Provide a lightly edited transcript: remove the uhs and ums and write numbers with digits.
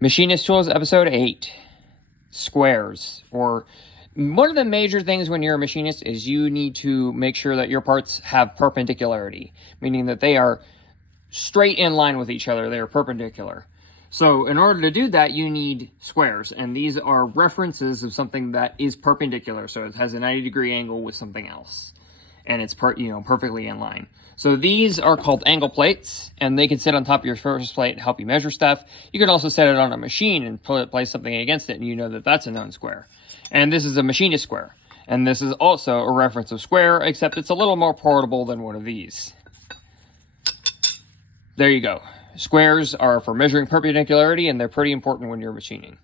Machinist Tools, Episode 8. Squares. Or one of the major things when you're a machinist is you need to make sure that your parts have perpendicularity, meaning that they are straight in line with each other. They are perpendicular. So in order to do that, you need squares, and these are references of something that is perpendicular. So it has a 90-degree angle with something else, and it's perfectly in line. So these are called angle plates, and they can sit on top of your first plate and help you measure stuff. You can also set it on a machine and place something against it, and you know that that's a known square. And this is a machinist square, and this is also a reference of square, except it's a little more portable than one of these. There you go. Squares are for measuring perpendicularity, and they're pretty important when you're machining.